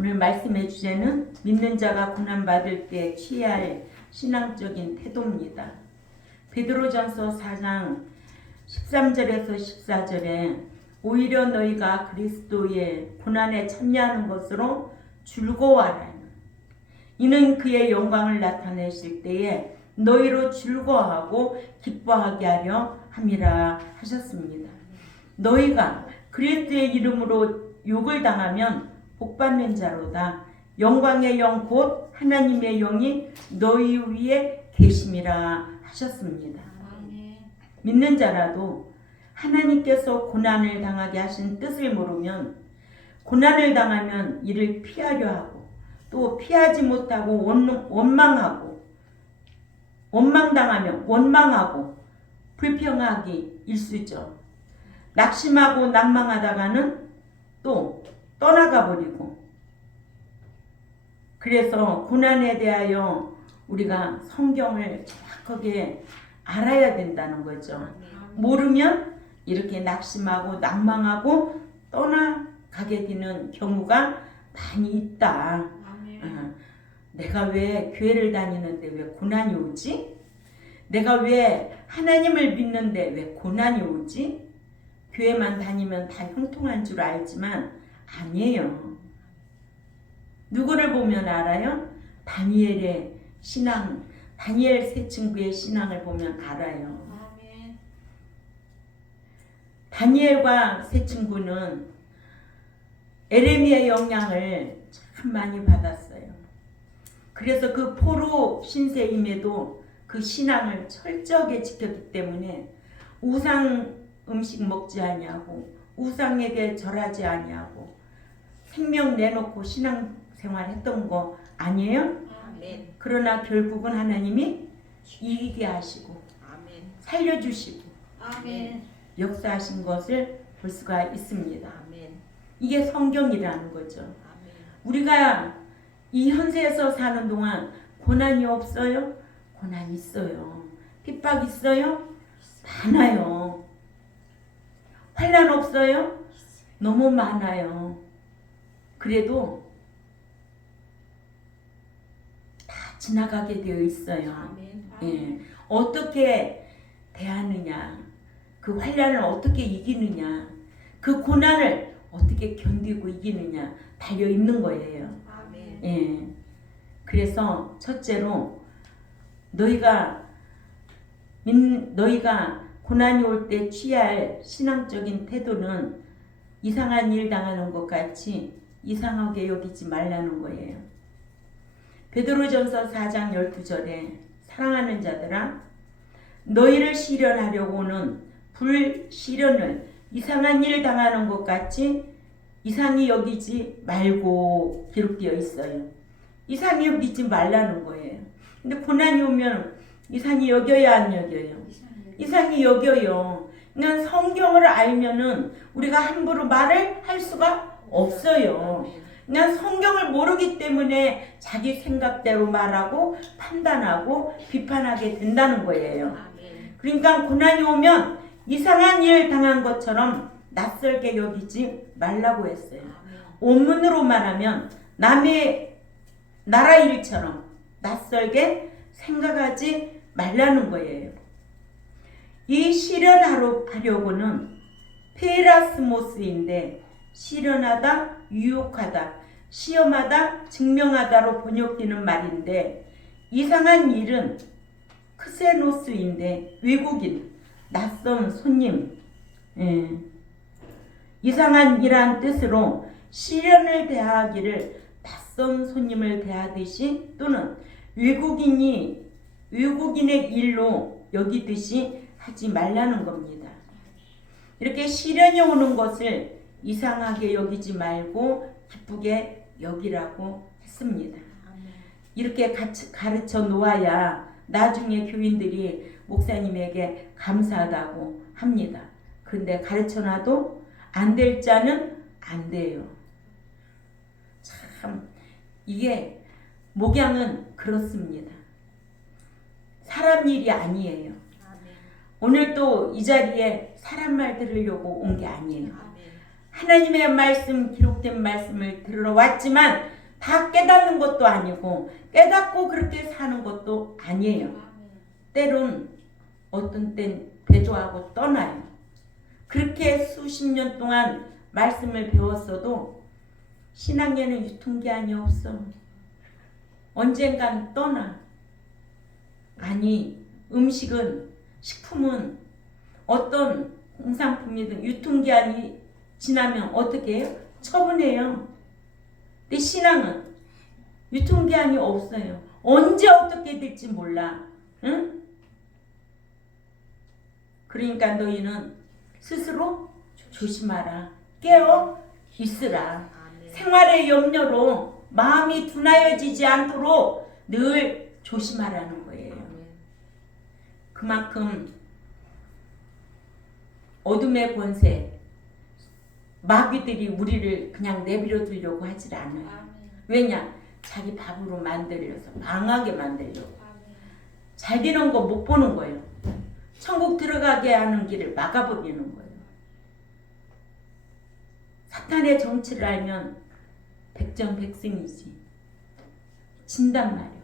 오늘 말씀의 주제는 믿는 자가 고난받을 때 취해야 할 신앙적인 태도입니다. 베드로전서 4장 13절에서 14절에 오히려 너희가 그리스도의 고난에 참여하는 것으로 즐거워하라. 이는 그의 영광을 나타내실 때에 너희로 즐거워하고 기뻐하게 하려 함이라 하셨습니다. 너희가 그리스도의 이름으로 욕을 당하면 복받는 자로다. 영광의 영 곧 하나님의 영이 너희 위에 계심이라 하셨습니다. 믿는 자라도 하나님께서 고난을 당하게 하신 뜻을 모르면 고난을 당하면 이를 피하려 하고 또 피하지 못하고 원망당하면 원망하고 불평하기 일쑤죠. 낙심하고 낭망하다가는 또 떠나가 버리고, 그래서 고난에 대하여 우리가 성경을 정확하게 알아야 된다는 거죠. 모르면 이렇게 낙심하고 낭망하고 떠나가게 되는 경우가 많이 있다. 내가 왜 교회를 다니는데 왜 고난이 오지? 내가 왜 하나님을 믿는데 왜 고난이 오지? 교회만 다니면 다 형통한 줄 알지만 아니에요. 누구를 보면 알아요? 다니엘의 신앙, 다니엘 세 친구의 신앙을 보면 알아요. 다니엘과 세 친구는 에레미야의 영향을 참 많이 받았어요. 그래서 그 포로 신세임에도 그 신앙을 철저하게 지켰기 때문에 우상 음식 먹지 아니하고 우상에게 절하지 아니하고 생명 내놓고 신앙생활 했던 거 아니에요? 아멘. 그러나 결국은 하나님이 이기게 하시고 살려주시고 아멘. 역사하신 것을 볼 수가 있습니다. 아멘. 이게 성경이라는 거죠. 아멘. 우리가 이 현세에서 사는 동안 고난이 없어요? 고난 있어요. 핍박 있어요? 많아요. 환난 없어요? 너무 많아요. 그래도 다 지나가게 되어 있어요. 아멘. 예. 어떻게 대하느냐, 그 환난을 어떻게 이기느냐, 그 고난을 어떻게 견디고 이기느냐 달려 있는 거예요. 아멘. 예. 그래서 첫째로 너희가 고난이 올 때 취할 신앙적인 태도는 이상한 일 당하는 것 같이 이상하게 여기지 말라는 거예요. 베드로전서 4장 12절에 사랑하는 자들아 너희를 시련하려고는 불시련을 이상한 일 당하는 것 같이 이상히 여기지 말고 기록되어 있어요. 이상히 여기지 말라는 거예요. 근데 고난이 오면 이상히 여겨야 안 여겨요? 이상히 여겨요. 그냥 성경을 알면은 우리가 함부로 말을 할 수가 없어요. 그냥 성경을 모르기 때문에 자기 생각대로 말하고 판단하고 비판하게 된다는 거예요. 그러니까 고난이 오면 이상한 일 당한 것처럼 낯설게 여기지 말라고 했어요. 원문으로 말하면 남의 나라 일처럼 낯설게 생각하지 말라는 거예요. 이 시련하려고는 페라스모스인데 시련하다, 유혹하다, 시험하다, 증명하다로 번역되는 말인데 이상한 일은 크세노스인데 외국인, 낯선 손님, 이상한 일한 뜻으로 시련을 대하기를 낯선 손님을 대하듯이 또는 외국인의 일로 여기듯이 하지 말라는 겁니다. 이렇게 시련이 오는 것을 이상하게 여기지 말고 기쁘게 여기라고 했습니다. 이렇게 가르쳐 놓아야 나중에 교인들이 목사님에게 감사하다고 합니다. 그런데 가르쳐 놔도 안 될 자는 안 돼요. 참 이게 목양은 그렇습니다. 사람 일이 아니에요. 오늘 또 이 자리에 사람 말 들으려고 온 게 아니에요. 하나님의 말씀, 기록된 말씀을 들으러 왔지만 다 깨닫는 것도 아니고 깨닫고 그렇게 사는 것도 아니에요. 때론 어떤 땐 배조하고 떠나요. 그렇게 수십 년 동안 말씀을 배웠어도 신앙에는 유통기한이 없어. 언젠간 떠나. 아니, 음식은, 식품은 어떤 공산품이든 유통기한이 지나면 어떻게 해요? 처분해요. 근데 신앙은 유통기한이 없어요. 언제 어떻게 될지 몰라. 응? 그러니까 너희는 스스로 조심하라. 깨어 있으라. 생활의 염려로 마음이 둔하여지지 않도록 늘 조심하라는 거예요. 그만큼 어둠의 권세, 마귀들이 우리를 그냥 내버려 두려고 하질 않아요. 왜냐? 자기 밥으로 만들려서 망하게 만들려고. 잘 되는 거 못 보는 거예요. 천국 들어가게 하는 길을 막아버리는 거예요. 사탄의 정치를 알면 백전백승이지. 진단 말이에요.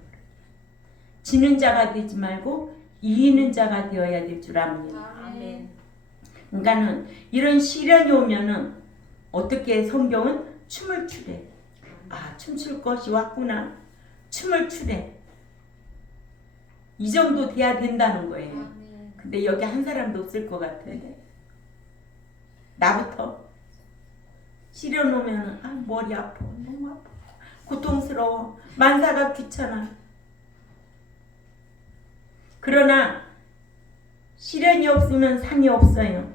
지는 자가 되지 말고 이기는 자가 되어야 될 줄 압니다. 아멘. 그러니까는 이런 시련이 오면은 어떻게 성경은 춤을 추래. 아, 춤출 것이 왔구나. 춤을 추래. 이 정도 돼야 된다는 거예요. 근데 여기 한 사람도 없을 것 같은데. 나부터 시련 오면은 아, 머리 아파. 너무 아파. 고통스러워. 만사가 귀찮아. 그러나 시련이 없으면 상이 없어요.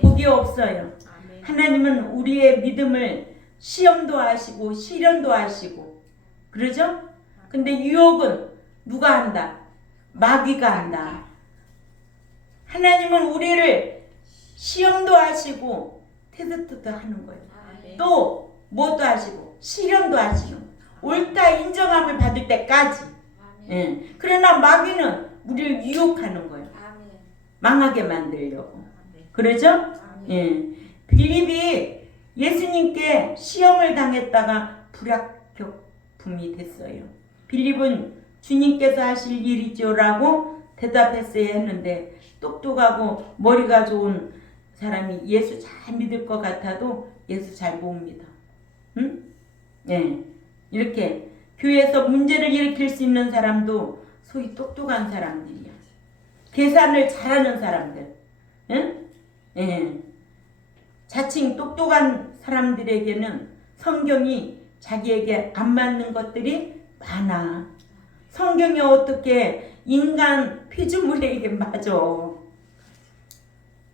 복이 없어요. 하나님은 우리의 믿음을 시험도 하시고 시련도 하시고 그러죠? 근데 유혹은 누가 한다? 마귀가 한다. 하나님은 우리를 시험도 하시고 테스트도 하는 거예요. 또 뭐도 하시고 시련도 하시는 거예요. 옳다 인정함을 받을 때까지. 예. 그러나 마귀는 우리를 유혹하는 거예요. 망하게 만들려고. 그러죠? 예. 빌립이 예수님께 시험을 당했다가 불합격품이 됐어요. 빌립은 주님께서 하실 일이죠라고 대답했어야 했는데 똑똑하고 머리가 좋은 사람이 예수 잘 믿을 것 같아도 예수 잘 못 믿어. 응? 예. 이렇게 교회에서 문제를 일으킬 수 있는 사람도 소위 똑똑한 사람들이야. 계산을 잘하는 사람들. 응? 예. 자칭 똑똑한 사람들에게는 성경이 자기에게 안 맞는 것들이 많아. 성경이 어떻게 인간 피조물에게 맞아.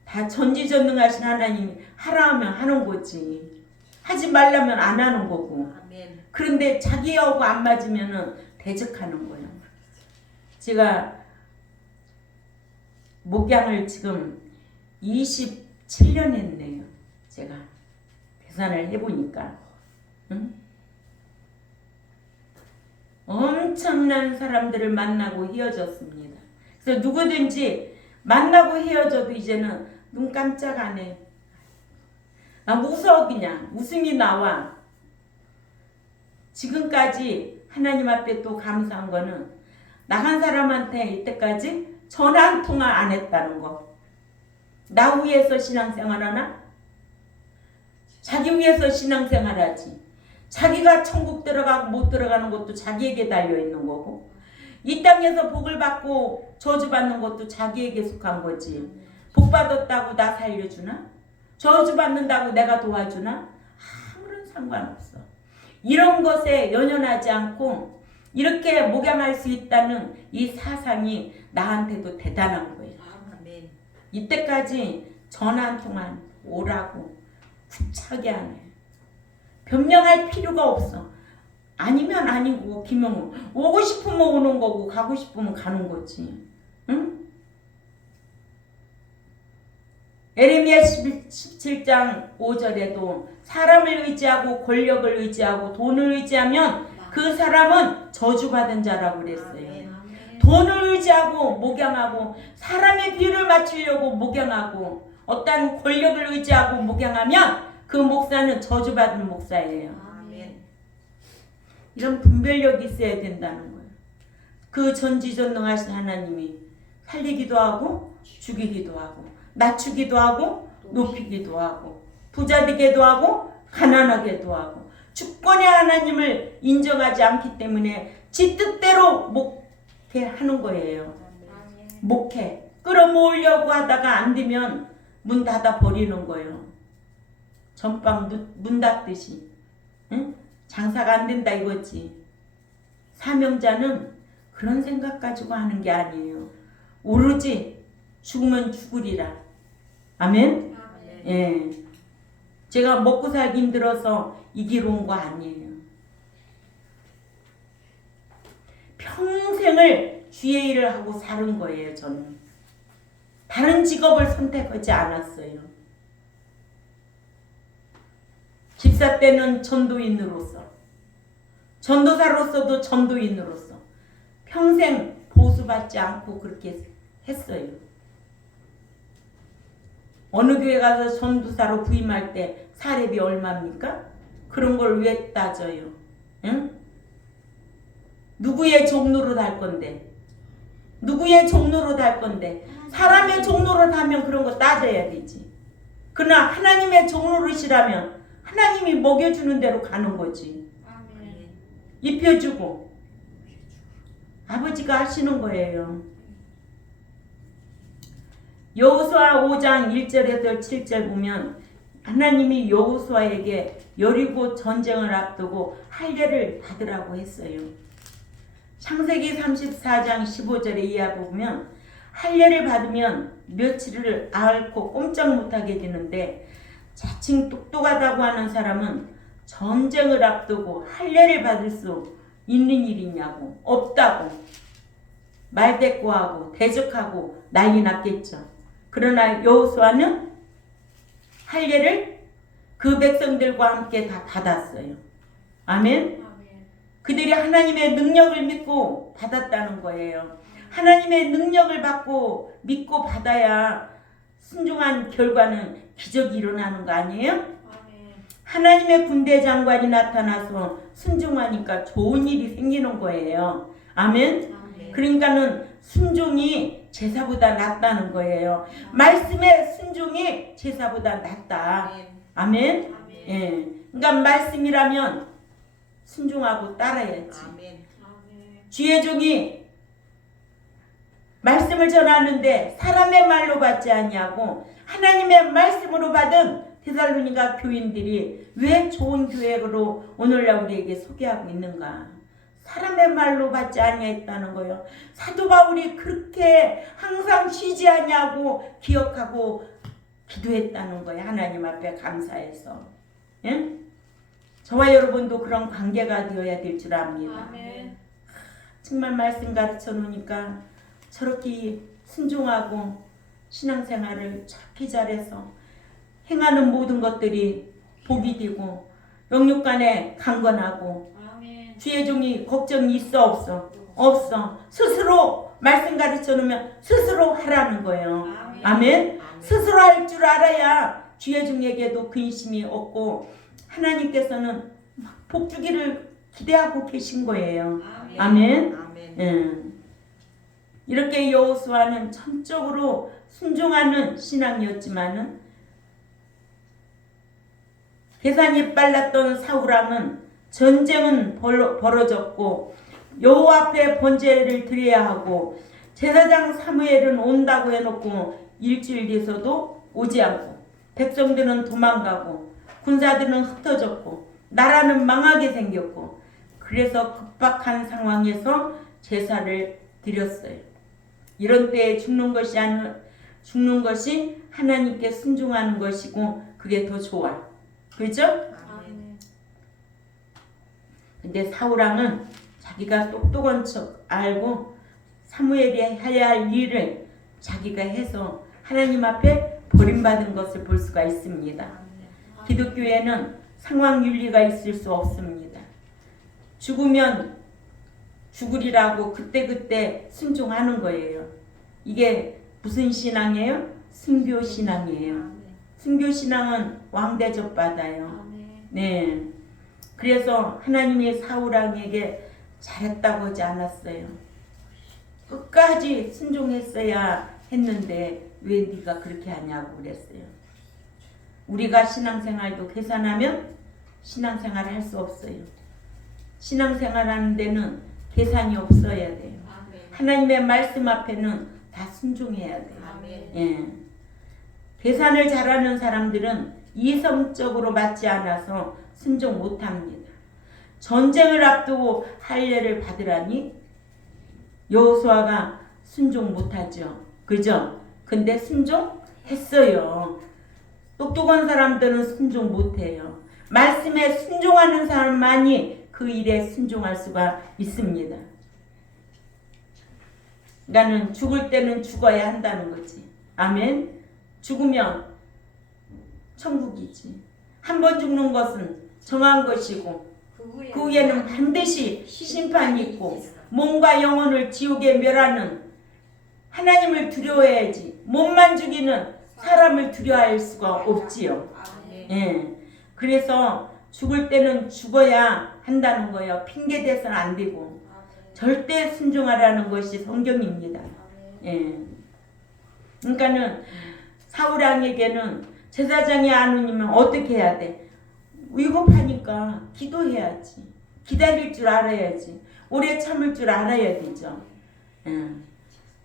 다 전지전능하신 하나님이 하라 하면 하는 거지. 하지 말라면 안 하는 거고. 그런데 자기하고 안 맞으면 대적하는 거예요. 제가 목양을 지금 27년 했네요. 제가 계산을 해보니까. 응? 엄청난 사람들을 만나고 헤어졌습니다. 그래서 누구든지 만나고 헤어져도 이제는 눈 깜짝 안 해. 아, 웃어 그냥. 웃음이 나와. 지금까지 하나님 앞에 또 감사한 거는 나간 사람한테 이때까지 전화 한 통화 안 했다는 거. 나 위해서 신앙생활하나? 자기 위해서 신앙생활하지. 자기가 천국 들어가고 못 들어가는 것도 자기에게 달려있는 거고 이 땅에서 복을 받고 저주받는 것도 자기에게 속한 거지. 복 받았다고 나 살려주나? 저주받는다고 내가 도와주나? 아무런 상관없어. 이런 것에 연연하지 않고 이렇게 목양할 수 있다는 이 사상이 나한테도 대단한 거예요. 이때까지 전화 한 통만 오라고 구차게 안 해. 변명할 필요가 없어. 아니면 아니고 김영우 오고 싶으면 오는 거고 가고 싶으면 가는 거지. 응? 에레미야 17장 5절에도 사람을 의지하고 권력을 의지하고 돈을 의지하면 그 사람은 저주받은 자라고 그랬어요. 돈을 의지하고 목양하고 사람의 비율을 맞추려고 목양하고 어떤 권력을 의지하고 목양하면 그 목사는 저주받은 목사예요. 아멘. 이런 분별력이 있어야 된다는 거예요. 그 전지전능하신 하나님이 살리기도 하고 죽이기도 하고 낮추기도 하고 높이기도 하고 부자 되게도 하고 가난하게도 하고 주권의 하나님을 인정하지 않기 때문에 지 뜻대로 목회하는 거예요. 목회 끌어모으려고 하다가 안 되면 문 닫아 버리는 거예요. 전방 문 닫듯이. 응? 장사가 안 된다 이거지. 사명자는 그런 생각 가지고 하는 게 아니에요. 오로지 죽으면 죽으리라. 아멘? 예. 제가 먹고 살기 힘들어서 이 길 온 거 아니에요. 평생을 주의 일을 하고 사는 거예요, 저는. 다른 직업을 선택하지 않았어요. 집사 때는 전도인으로서, 전도사로서도 전도인으로서 평생 보수받지 않고 그렇게 했어요. 어느 교회 가서 전도사로 부임할 때 사례비 얼마입니까? 그런 걸 왜 따져요? 응? 누구의 종로로 달 건데? 누구의 종로로 달 건데? 사람의 종로로 달면 그런 거 따져야 되지. 그러나 하나님의 종로로시라면 하나님이 먹여주는 대로 가는 거지. 입혀주고 아버지가 하시는 거예요. 여호수아 5장 1절에서 7절 보면 하나님이 여호수아에게 여리고 전쟁을 앞두고 할례를 받으라고 했어요. 창세기 34장 15절에 이하 보면 할례를 받으면 며칠을 앓고 꼼짝 못하게 되는데 자칭 똑똑하다고 하는 사람은 전쟁을 앞두고 할례를 받을 수 있는 일이냐고. 없다고 말대꾸하고 대적하고 난리 났겠죠. 그러나 여호수아는 할례를 그 백성들과 함께 다 받았어요. 아멘. 그들이 하나님의 능력을 믿고 받았다는 거예요. 하나님의 능력을 받고 믿고 받아야 순종한 결과는 기적이 일어나는 거 아니에요? 하나님의 군대 장관이 나타나서 순종하니까 좋은 일이 생기는 거예요. 아멘. 그러니까는 순종이 제사보다 낫다는 거예요. 말씀의 순종이 제사보다 낫다. 아멘. 예. 그러니까 말씀이라면 순종하고 따라야지. 주의 종이 말씀을 전하는데 사람의 말로 받지 아니하고 하나님의 말씀으로 받은 데살로니가 교인들이 왜 좋은 교회로 오늘날 우리에게 소개하고 있는가? 사람의 말로 받지 아니했다는 거예요. 사도 바울이 그렇게 항상 쉬지 아니하고 기억하고 기도했다는 거예요. 하나님 앞에 감사해서. 예? 저와 여러분도 그런 관계가 되어야 될 줄 압니다. 아멘. 정말 말씀 가르쳐 놓으니까 저렇게 순종하고 신앙생활을 저렇게 잘해서 행하는 모든 것들이 복이 되고 영육간에 강건하고 주의 종이 걱정이 있어 없어? 없어. 스스로 말씀 가르쳐 놓으면 스스로 하라는 거예요. 아멘. 스스로 할 줄 알아야 주의 종에게도 근심이 없고 하나님께서는 복 주기를 기대하고 계신 거예요. 아멘. 이렇게 여호수아는 전적으로 순종하는 신앙이었지만은 계산이 빨랐던 사울왕은 전쟁은 벌어졌고 여호와 앞에 번제를 드려야 하고 제사장 사무엘은 온다고 해놓고 일주일 뒤에서도 오지 않고 백성들은 도망가고 군사들은 흩어졌고 나라는 망하게 생겼고 그래서 급박한 상황에서 제사를 드렸어요. 이런 때에 죽는 것이 하나님께 순종하는 것이고 그게 더 좋아. 그렇죠? 근데 사울왕은 자기가 똑똑한 척 알고 사무엘이 해야 할 일을 자기가 해서 하나님 앞에 버림받은 것을 볼 수가 있습니다. 기독교에는 상황 윤리가 있을 수 없습니다. 죽으면 죽으리라고 그때그때 순종하는 거예요. 이게 무슨 신앙이에요? 순교 신앙이에요. 순교 신앙은 왕대접 받아요. 아멘. 네. 그래서 하나님이 사울 왕에게 잘했다고 하지 않았어요. 끝까지 순종했어야 했는데 왜 네가 그렇게 하냐고 그랬어요. 우리가 신앙생활도 계산하면 신앙생활을 할 수 없어요. 신앙생활하는 데는 계산이 없어야 돼요. 아멘. 하나님의 말씀 앞에는 다 순종해야 돼요. 아멘. 예. 계산을 잘하는 사람들은 이성적으로 맞지 않아서 순종 못합니다. 전쟁을 앞두고 할례를 받으라니 여호수아가 순종 못하죠. 그죠? 근데 순종했어요. 똑똑한 사람들은 순종 못해요. 말씀에 순종하는 사람만이 그 일에 순종할 수가 있습니다. 그러니까는 죽을 때는 죽어야 한다는 거지. 아멘. 죽으면 천국이지. 한 번 죽는 것은 정한 것이고 그 후에는 반드시 심판이 있고 몸과 영혼을 지옥에 멸하는 하나님을 두려워해야지. 몸만 죽이는 사람을 두려워할 수가 없지요. 아멘. 예. 그래서 죽을 때는 죽어야 한다는 거예요. 핑계 대서는 안 되고 절대 순종하라는 것이 성경입니다. 예. 그러니까는 사울 왕에게는 제사장이 안 오면 어떻게 해야 돼? 위급하니까 기도해야지. 기다릴 줄 알아야지. 오래 참을 줄 알아야 되죠. 예.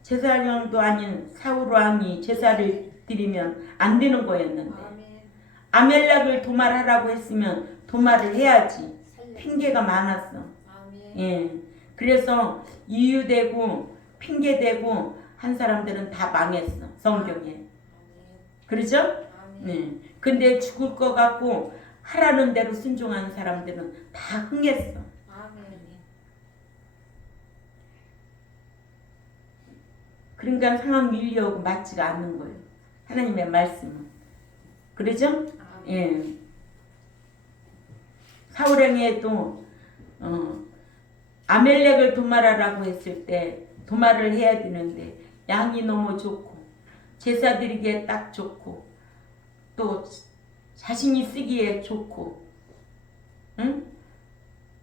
제사장도 아닌 사울 왕이 제사를 드리면 안 되는 거였는데 아멜렉을 도말하라고 했으면 도말을 해야지. 핑계가 많았어. 예. 그래서 이유되고 핑계대고 한 사람들은 다 망했어. 성경에. 그러죠? 네. 근데 죽을 것 같고 하라는 대로 순종한 사람들은 다 흥했어. 그러니까 상황 밀려오고 맞지가 않는 거예요. 하나님의 말씀은. 그러죠? 예. 사울왕에도 아멜렉을 도말하라고 했을 때 도말을 해야 되는데 양이 너무 좋고 제사 드리기에 딱 좋고 또 자신이 쓰기에 좋고 응?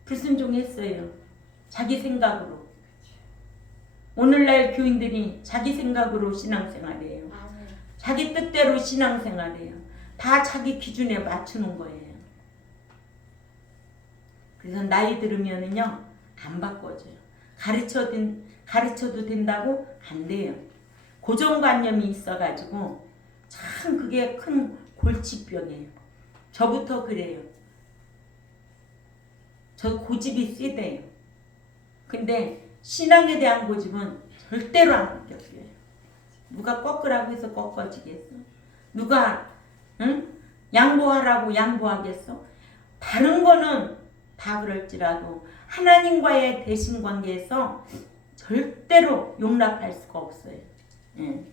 불순종했어요. 자기 생각으로. 오늘날 교인들이 자기 생각으로 신앙생활해요. 자기 뜻대로 신앙생활해요. 다 자기 기준에 맞추는 거예요. 그래서 나이 들으면은요 안 바꿔져요. 가르쳐도 된다고 안 돼요. 고정관념이 있어가지고 참 그게 큰 골치병이에요. 저부터 그래요. 저 고집이 세대요. 근데 신앙에 대한 고집은 절대로 안 바뀌어요. 누가 꺾으라고 해서 꺾어지겠어? 누가 양보하라고 양보하겠어? 다른 거는 다 그럴지라도 하나님과의 대신 관계에서 절대로 용납할 수가 없어요. 예.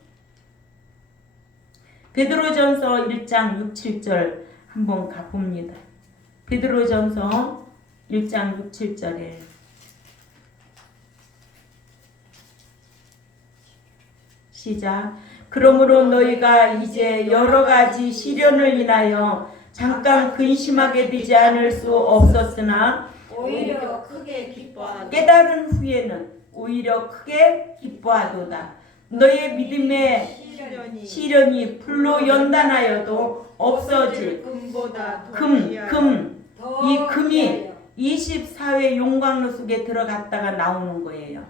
베드로전서 1장 6, 7절 한번 가봅니다. 베드로전서 1장 6, 7절에 시작. 그러므로 너희가 이제 여러 가지 시련을 인하여 잠깐 근심하게 되지 않을 수 없었으나 오히려 크게 기뻐하노라. 깨달은 후에는 오히려 크게 기뻐하도다. 너의 믿음의 시련이 불로 연단하여도 없어질 금보다 이 금이 24회 용광로 속에 들어갔다가 나오는 거예요.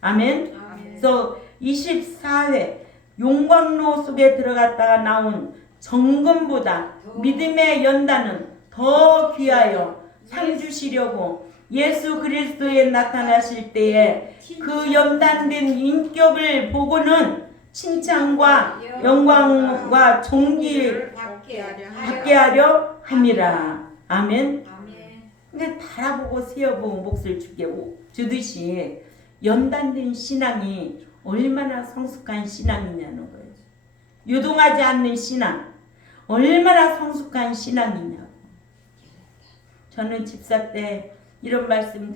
아멘. 그래서 24회 용광로 속에 들어갔다가 나온 정금보다 믿음의 연단은 더 귀하여 상 주시려고 예수 그리스도에 나타나실 때에 그 연단된 인격을 보고는 칭찬과 영광과 존귀를 받게 하려 함이라. 아멘. 근데 달아보고 세어보고 몫을 주듯이 연단된 신앙이 얼마나 성숙한 신앙이냐는 거예요. 유동하지 않는 신앙 얼마나 성숙한 신앙이냐고. 저는 집사 때 이런 말씀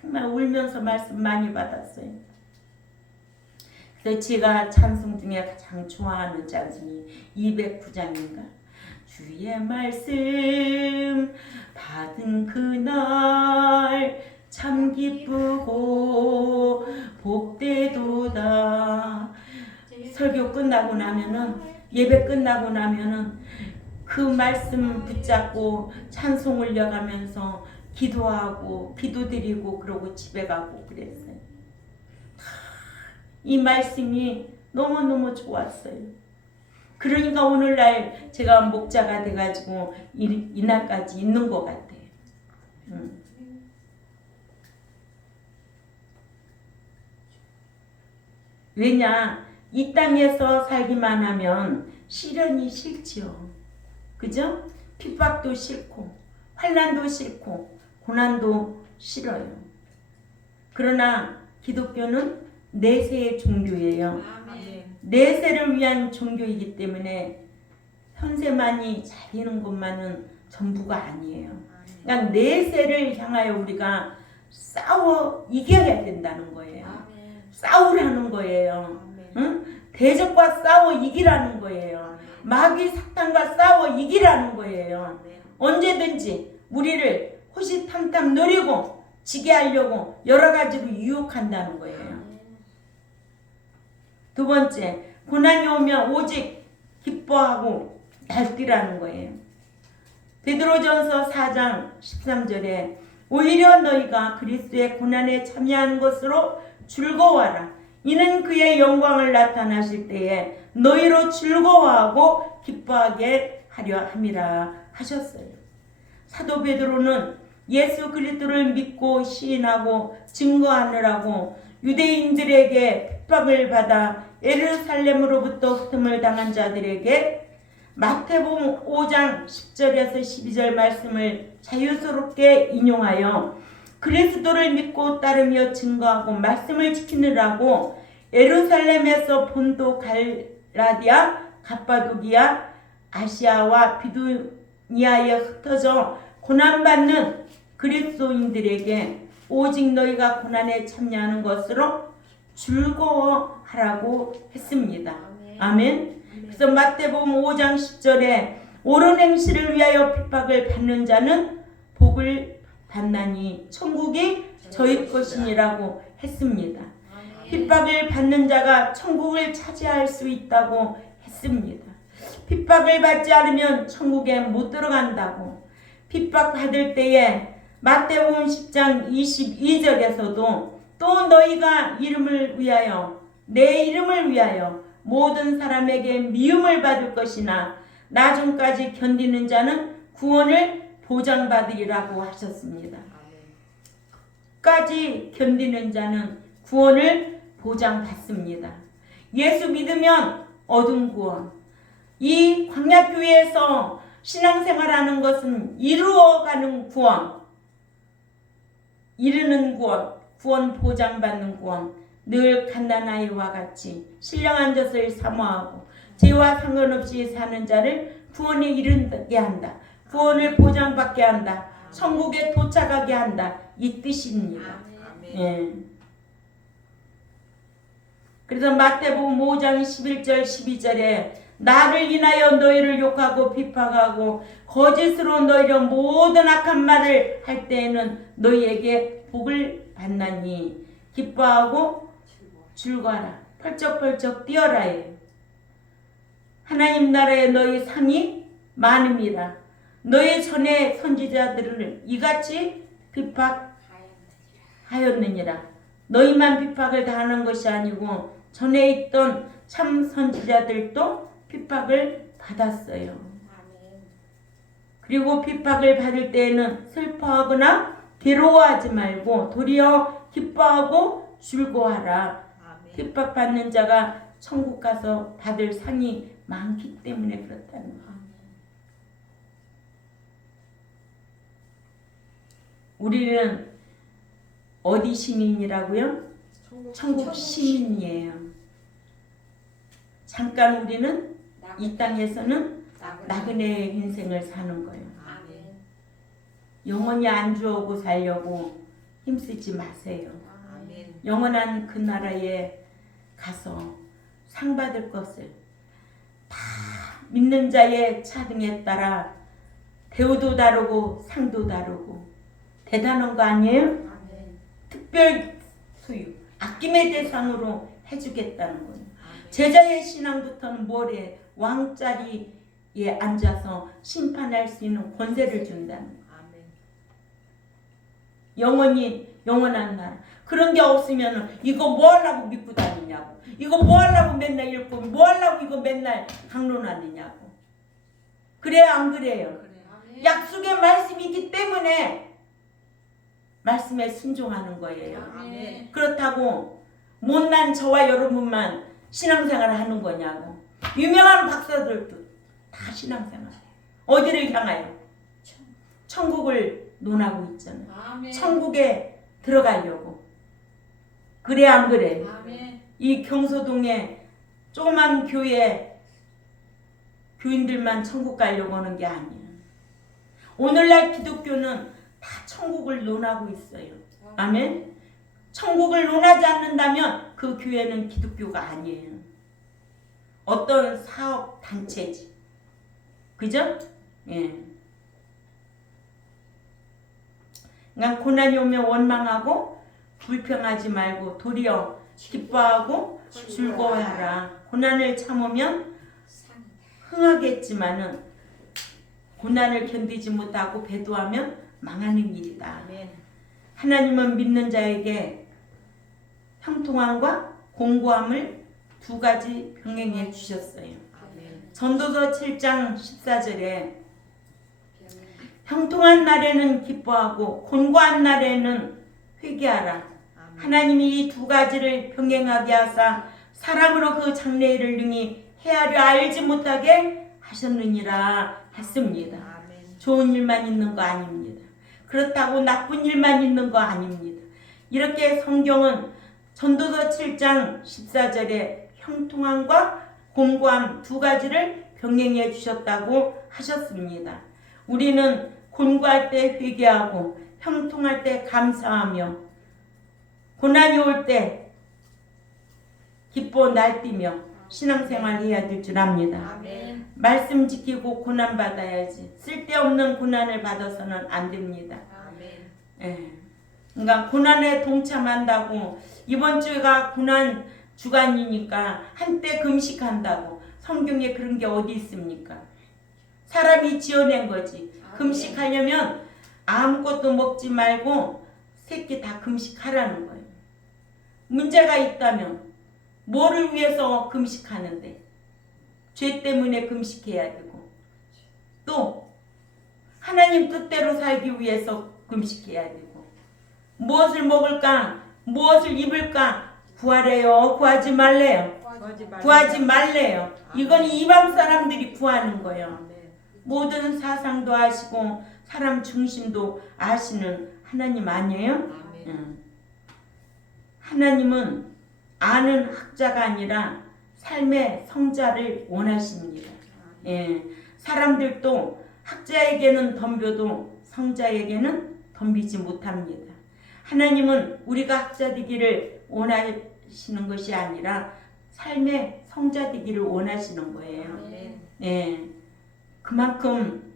정말 울면서 말씀 많이 받았어요. 그래서 제가 찬송 중에 가장 좋아하는 찬송이 209장인가? 주의 말씀 받은 그날 참 기쁘고 복되도다. 설교 끝나고 나면은, 예배 끝나고 나면은 그 말씀 붙잡고 찬송 올려가면서 기도하고 기도드리고 그러고 집에 가고 그랬어요. 이 말씀이 너무너무 좋았어요. 그러니까 오늘날 제가 목자가 돼가지고 이날까지 있는 것 같아요. 왜냐? 이 땅에서 살기만 하면 시련이 싫지요. 그죠? 핍박도 싫고 환난도 싫고 고난도 싫어요. 그러나 기독교는 내세의 종교예요. 내세를 위한 종교이기 때문에 현세만이 잘되는 것만은 전부가 아니에요. 그러니까 내세를 향하여 우리가 싸워 이겨야 된다는 거예요. 싸우라는 거예요. 응? 대적과 싸워 이기라는 거예요. 마귀 사탄과 싸워 이기라는 거예요. 언제든지 우리를 호시탐탐 노리고 지게 하려고 여러 가지로 유혹한다는 거예요. 두 번째, 고난이 오면 오직 기뻐하고 날뛰라는 거예요. 베드로전서 4장 13절에 오히려 너희가 그리스도의 고난에 참여하는 것으로 즐거워하라. 이는 그의 영광을 나타나실 때에 너희로 즐거워하고 기뻐하게 하려 함이라 하셨어요. 사도 베드로는 예수 그리스도를 믿고 시인하고 증거하느라고 유대인들에게 핍박을 받아 예루살렘으로부터 흩음을 당한 자들에게 마태복음 5장 10절에서 12절 말씀을 자유스럽게 인용하여 그리스도를 믿고 따르며 증거하고 말씀을 지키느라고 예루살렘에서 본토 갈라디아, 갑바도기아, 아시아와 비두니아에 흩어져 고난받는 그리스도인들에게 오직 너희가 고난에 참여하는 것으로 즐거워하라고 했습니다. 아멘. 그래서 마태복음 5장 10절에 옳은 행실을 위하여 핍박을 받는 자는 복을 받나니 천국이 저희 것이니라고 했습니다. 핍박을 받는 자가 천국을 차지할 수 있다고 했습니다. 핍박을 받지 않으면 천국에 못 들어간다고. 핍박받을 때에 마태복음 10장 22절에서도 또 너희가 이름을 위하여 내 이름을 위하여 모든 사람에게 미움을 받을 것이나 나중까지 견디는 자는 구원을 보장받으리라고 하셨습니다. 끝까지 견디는 자는 구원을 보장받습니다. 예수 믿으면 얻은 구원. 이 광야교회에서 신앙생활하는 것은 이루어가는 구원, 이루는 구원, 구원 보장받는 구원. 늘 갓난아이와 같이 신령한 젖을 사모하고 죄와 상관없이 사는 자를 구원에 이르게 한다. 구원을 보장받게 한다. 천국에 도착하게 한다. 이 뜻입니다. 예. 그래서 마태복음 5장 11절 12절에 나를 인하여 너희를 욕하고 비판하고 거짓으로 너희를 모든 악한 말을 할 때에는 너희에게 복을 받나니 기뻐하고 즐거워하라. 펄쩍펄쩍 뛰어라 해. 하나님 나라에 너희 상이 많음이라. 너희 전에 선지자들을 이같이 비박하였느니라. 너희만 비박을 당하는 것이 아니고 전에 있던 참 선지자들도 비박을 받았어요. 그리고 비박을 받을 때에는 슬퍼하거나 괴로워하지 말고 도리어 기뻐하고 즐거워하라. 핍박받는 자가 천국 가서 받을 상이 많기 때문에 그렇다는 거예요. 우리는 어디 시민이라고요? 천국 시민이에요. 잠깐 우리는 이 땅에서는 나그네 인생을 사는 거예요. 영원히 안주하고 살려고 힘쓰지 마세요. 영원한 그 나라에 가서 상 받을 것을 다 믿는 자의 차등에 따라 대우도 다르고 상도 다르고 대단한 거 아니에요? 아멘. 특별 소유, 아낌의 대상으로 해주겠다는 거예요. 제자의 신앙부터는 뭐래? 왕자리에 앉아서 심판할 수 있는 권세를 준다는 거예요. 아멘. 영원한 나라. 그런 게 없으면 이거 뭐 하려고 믿고 다니냐고. 이거 뭐 하려고 맨날 읽고 뭐 하려고 이거 맨날 강론하느냐고. 그래요 안 그래요? 그래. 아멘. 약속의 말씀이 있기 때문에 말씀에 순종하는 거예요. 아멘. 그렇다고 못난 저와 여러분만 신앙생활을 하는 거냐고. 유명한 박사들도 다 신앙생활해요. 어디를 향하여? 천국을 논하고 있잖아요. 아멘. 천국에 들어가려고. 그래 안 그래? 아멘. 이 경소동에 조그만 교회 교인들만 천국 가려고 하는 게 아니야. 오늘날 기독교는 다 천국을 논하고 있어요. 아멘? 천국을 논하지 않는다면 그 교회는 기독교가 아니에요. 어떤 사업 단체지. 그죠? 예. 그러니까 고난이 오면 원망하고 불평하지 말고 도리어 기뻐하고 즐거워하라. 고난을 참으면 흥하겠지만은 고난을 견디지 못하고 배도하면 망하는 일이다. 아멘. 하나님은 믿는 자에게 형통함과 공고함을 두 가지 병행해 주셨어요. 아멘. 전도서 7장 14절에 형통한 날에는 기뻐하고 곤고한 날에는 회개하라. 아멘. 하나님이 이 두 가지를 병행하게 하사 사람으로 그 장래일을 능히 헤아려 알지 못하게 하셨느니라 했습니다. 아멘. 좋은 일만 있는 거 아닙니다. 그렇다고 나쁜 일만 있는 거 아닙니다. 이렇게 성경은 전도서 7장 14절에 형통함과 곤고함 두 가지를 병행해 주셨다고 하셨습니다. 우리는 곤고할 때 회개하고 형통할 때 감사하며 고난이 올 때 기뻐 날뛰며 신앙생활 해야 될 줄 압니다. 아멘. 말씀 지키고 고난 받아야지. 쓸데없는 고난을 받아서는 안 됩니다. 아멘. 예. 그러니까 고난에 동참한다고 이번 주가 고난 주간이니까 한때 금식한다고 성경에 그런 게 어디 있습니까? 사람이 지어낸 거지. 금식하려면 아무것도 먹지 말고 새끼 다 금식하라는 거예요. 문제가 있다면 뭐를 위해서 금식하는데? 죄 때문에 금식해야 되고 또 하나님 뜻대로 살기 위해서 금식해야 되고 무엇을 먹을까? 무엇을 입을까? 구하래요? 구하지 말래요? 구하지 말래요. 이건 이방 사람들이 구하는 거예요. 아멘. 모든 사상도 아시고 사람 중심도 아시는 하나님 아니에요? 아멘. 하나님은 아는 학자가 아니라 삶의 성자를 원하십니다. 예, 사람들도 학자에게는 덤벼도 성자에게는 덤비지 못합니다. 하나님은 우리가 학자 되기를 원하시는 것이 아니라 삶의 성자 되기를 원하시는 거예요. 아멘. 예, 그만큼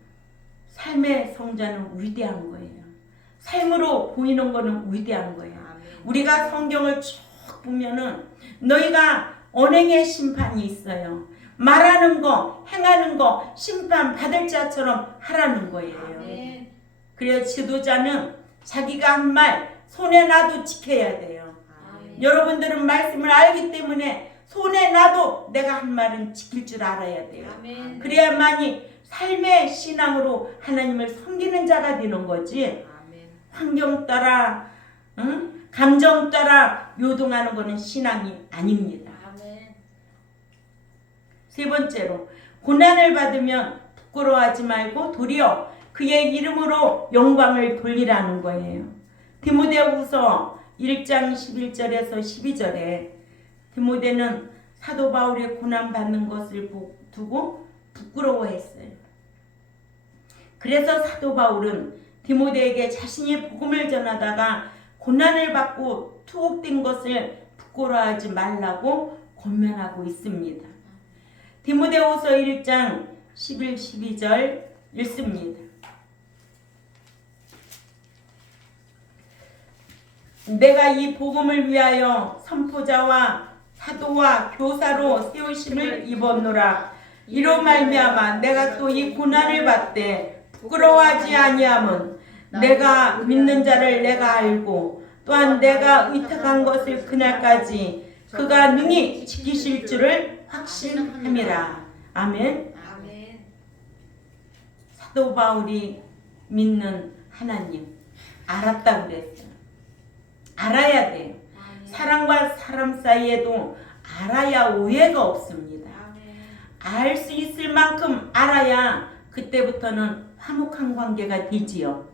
삶의 성자는 위대한 거예요. 삶으로 보이는 거는 위대한 거예요. 아멘. 우리가 성경을 쭉 보면은 너희가 언행의 심판이 있어요. 말하는 거, 행하는 거 심판 받을 자처럼 하라는 거예요. 아멘. 그래서 지도자는 자기가 한 말 손에 놔도 지켜야 돼요. 아멘. 여러분들은 말씀을 알기 때문에 손에 놔도 내가 한 말은 지킬 줄 알아야 돼요. 아멘. 그래야만이 삶의 신앙으로 하나님을 섬기는 자가 되는 거지. 아멘. 환경 따라 감정 따라 요동하는 것은 신앙이 아닙니다. 아멘. 세 번째로 고난을 받으면 부끄러워하지 말고 도리어 그의 이름으로 영광을 돌리라는 거예요. 디모데후서 1장 11절에서 12절에 디모데는 사도 바울의 고난 받는 것을 두고 부끄러워했어요. 그래서 사도 바울은 디모데에게 자신이 복음을 전하다가 고난을 받고 투옥된 것을 부끄러워하지 말라고 권면하고 있습니다. 디모데후서 1장 11, 12절 읽습니다. 내가 이 복음을 위하여 선포자와 사도와 교사로 세우심을 입었노라. 이로 말미암아 내가 또 이 고난을 받되 부끄러워하지 아니함은 내가 믿는 자를 내가 알고 또한 내가 의탁한 것을 그날까지 그가 능히 지키실 줄을 확신함이라. 아멘. 아멘. 사도 바울이 믿는 하나님 알았다 그랬어요. 알아야 돼요. 아멘. 사람과 사람 사이에도 알아야 오해가 없습니다. 아멘. 알 수 있을 만큼 알아야 그때부터는 화목한 관계가 되지요.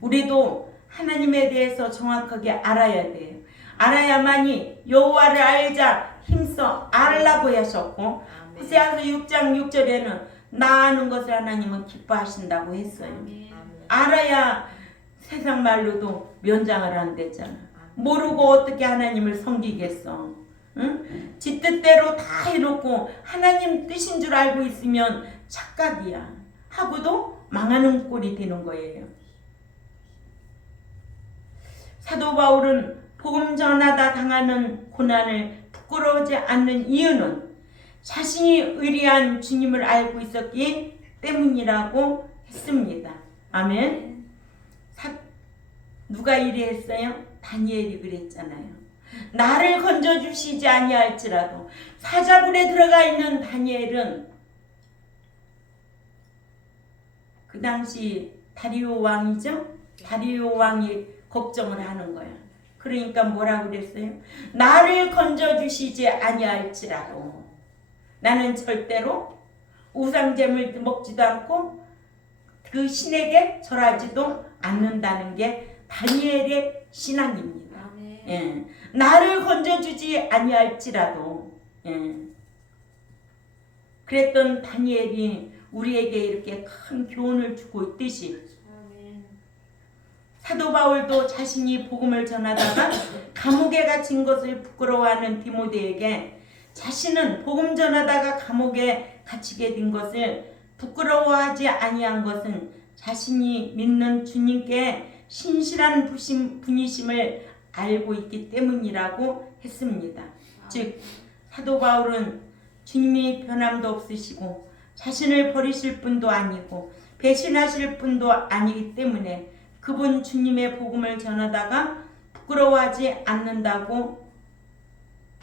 우리도 하나님에 대해서 정확하게 알아야 돼요. 알아야만이 여호와를 알자 힘써 알라고 하셨고, 호세아서 6장 6절에는 나 아는 것을 하나님은 기뻐하신다고 했어요. 아멘. 알아야 세상 말로도 면장을 안 되잖아. 모르고 어떻게 하나님을 섬기겠어? 응? 지 뜻대로 다 해놓고 하나님 뜻인 줄 알고 있으면 착각이야. 하고도 망하는 꼴이 되는 거예요. 사도 바울은 복음 전하다 당하는 고난을 부끄러워하지 않는 이유는 자신이 의리한 주님을 알고 있었기 때문이라고 했습니다. 아멘. 누가 이래했어요? 다니엘이 그랬잖아요. 나를 건져주시지 아니할지라도. 사자굴에 들어가 있는 다니엘은 그 당시 다리오 왕이죠? 다리오 왕이 걱정을 하는 거야. 그러니까 뭐라고 그랬어요? 나를 건져주시지 아니할지라도 나는 절대로 우상제물 먹지도 않고 그 신에게 절하지도 않는다는 게 다니엘의 신앙입니다. 아멘. 예. 나를 건져주지 아니할지라도. 예. 그랬던 다니엘이 우리에게 이렇게 큰 교훈을 주고 있듯이 아멘. 사도 바울도 자신이 복음을 전하다가 감옥에 갇힌 것을 부끄러워하는 디모데에게 자신은 복음 전하다가 감옥에 갇히게 된 것을 부끄러워하지 아니한 것은 자신이 믿는 주님께 신실한 분이심을 알고 있기 때문이라고 했습니다. 즉 사도 바울은 주님이 변함도 없으시고 자신을 버리실 분도 아니고 배신하실 분도 아니기 때문에 그분 주님의 복음을 전하다가 부끄러워하지 않는다고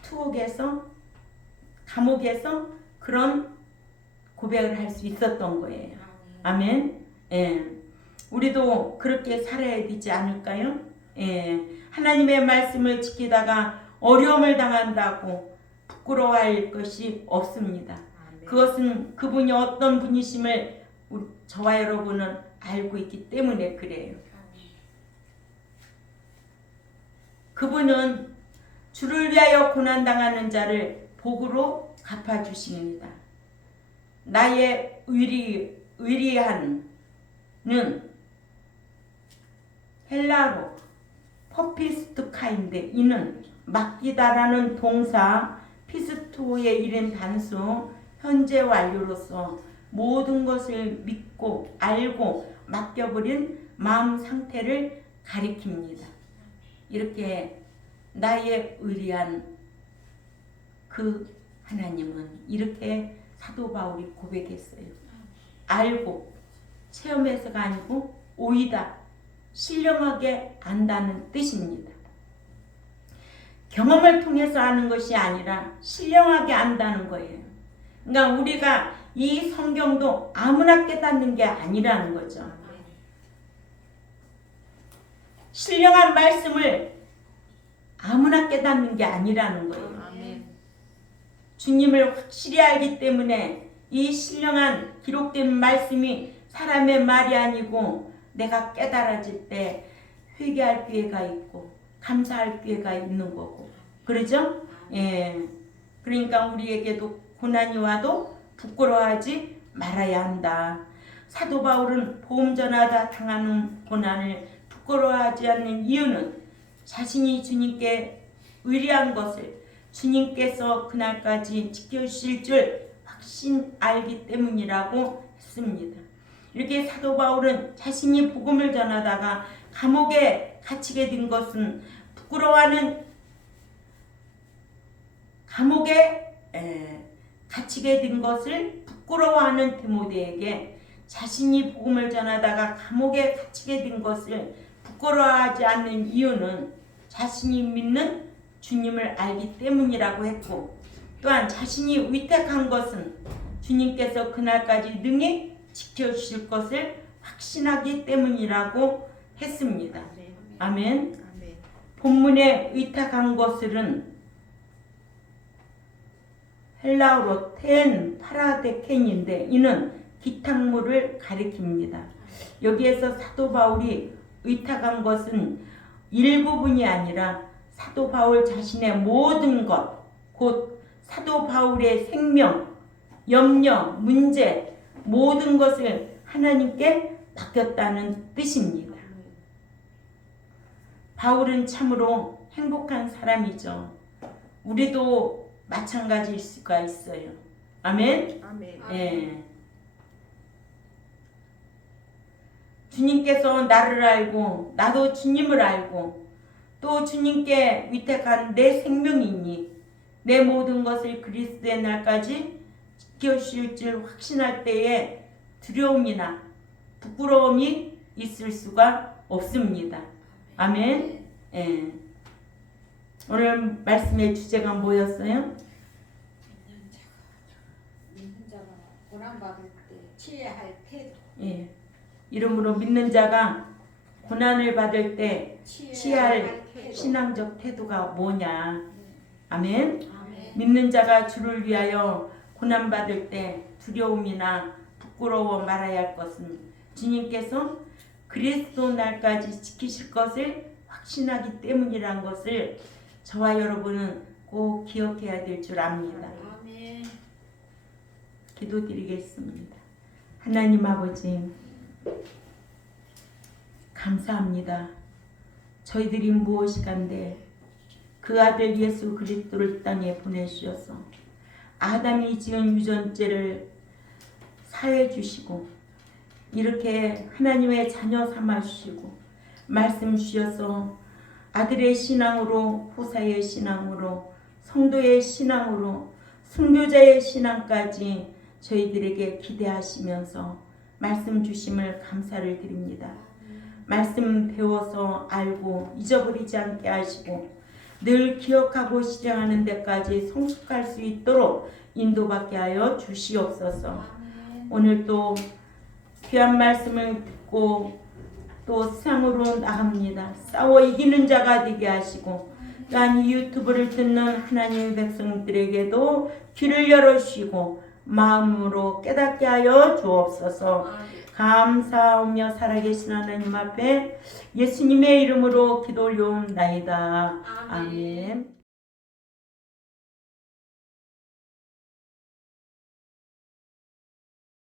투옥에서 감옥에서 그런 고백을 할 수 있었던 거예요. 아멘. 예. 우리도 그렇게 살아야 되지 않을까요? 예. 하나님의 말씀을 지키다가 어려움을 당한다고 부끄러워할 것이 없습니다. 그것은 그분이 어떤 분이심을 저와 여러분은 알고 있기 때문에 그래요. 그분은 주를 위하여 고난당하는 자를 복으로 갚아주십니다. 나의 의리한은 헬라로 퍼피스트카인데 이는 맡기다라는 동사 피스토에 이른 단수 현재 완료로서 모든 것을 믿고 알고 맡겨버린 마음 상태를 가리킵니다. 이렇게 나의 의리한 그 하나님은 이렇게 사도 바울이 고백했어요. 알고 체험해서가 아니고 오이다 신령하게 안다는 뜻입니다. 경험을 통해서 아는 것이 아니라 신령하게 안다는 거예요. 그러니까 우리가 이 성경도 아무나 깨닫는 게 아니라는 거죠. 신령한 말씀을 아무나 깨닫는 게 아니라는 거예요. 아멘. 주님을 확실히 알기 때문에 이 신령한 기록된 말씀이 사람의 말이 아니고 내가 깨달아질 때 회개할 기회가 있고 감사할 기회가 있는 거고 그러죠? 예. 그러니까 우리에게도 고난이 와도 부끄러워하지 말아야 한다. 사도 바울은 복음 전하다 당하는 고난을 부끄러워하지 않는 이유는 자신이 주님께 의리한 것을 주님께서 그날까지 지켜주실 줄 확신 알기 때문이라고 했습니다. 이렇게 사도 바울은 자신이 복음을 전하다가 감옥에 갇히게 된 것은 갇히게 된 것을 부끄러워하는 디모데에게 자신이 복음을 전하다가 감옥에 갇히게 된 것을 부끄러워하지 않는 이유는 자신이 믿는 주님을 알기 때문이라고 했고, 또한 자신이 위택한 것은 주님께서 그날까지 능히 지켜주실 것을 확신하기 때문이라고 했습니다. 아멘. 아멘. 본문에 의탁한 것은 헬라어로 텐 파라데켄인데 이는 기탁물을 가리킵니다. 여기에서 사도 바울이 의탁한 것은 일부분이 아니라 사도 바울 자신의 모든 것, 곧 사도 바울의 생명, 염려, 문제 모든 것을 하나님께 맡겼다는 뜻입니다. 바울은 참으로 행복한 사람이죠. 우리도 마찬가지일 수가 있어요. 아멘. 아멘. 예. 주님께서 나를 알고 나도 주님을 알고 또 주님께 위탁한 내 생명이니 내 모든 것을 그리스도의 날까지 지켜주실 줄 확신할 때에 두려움이나 부끄러움이 있을 수가 없습니다. 아멘. 예. 오늘 말씀의 주제가 뭐였어요? 믿는 자가 고난받을 때 취해야 할 태도. 예. 이러므로 믿는 자가 고난을 받을 때 취해야 할 신앙적 태도가 뭐냐? 아멘. 아멘. 믿는 자가 주를 위하여 고난 받을 때 두려움이나 부끄러워 말아야 할 것은 주님께서 그리스도 날까지 지키실 것을 확신하기 때문이란 것을 저와 여러분은 꼭 기억해야 될 줄 압니다. 아멘. 기도드리겠습니다. 하나님 아버지, 감사합니다. 저희들이 무엇이간데 그 아들 예수 그리스도를 땅에 보내주셔서 아담이 지은 유전죄를 사해 주시고 이렇게 하나님의 자녀 삼아 주시고 말씀 주셔서 아들의 신앙으로 후사의 신앙으로 성도의 신앙으로 순교자의 신앙까지 저희들에게 기대하시면서 말씀 주심을 감사를 드립니다. 말씀 배워서 알고 잊어버리지 않게 하시고 늘 기억하고 실행하는 데까지 성숙할 수 있도록 인도받게 하여 주시옵소서. 오늘 또 귀한 말씀을 듣고 또 세상으로 나갑니다. 싸워 이기는 자가 되게 하시고 또한 이 유튜브를 듣는 하나님의 백성들에게도 귀를 열어주시고 마음으로 깨닫게 하여 주옵소서. 감사하며 살아계신 하나님 앞에 예수님의 이름으로 기도 올려옵나이다. 아멘.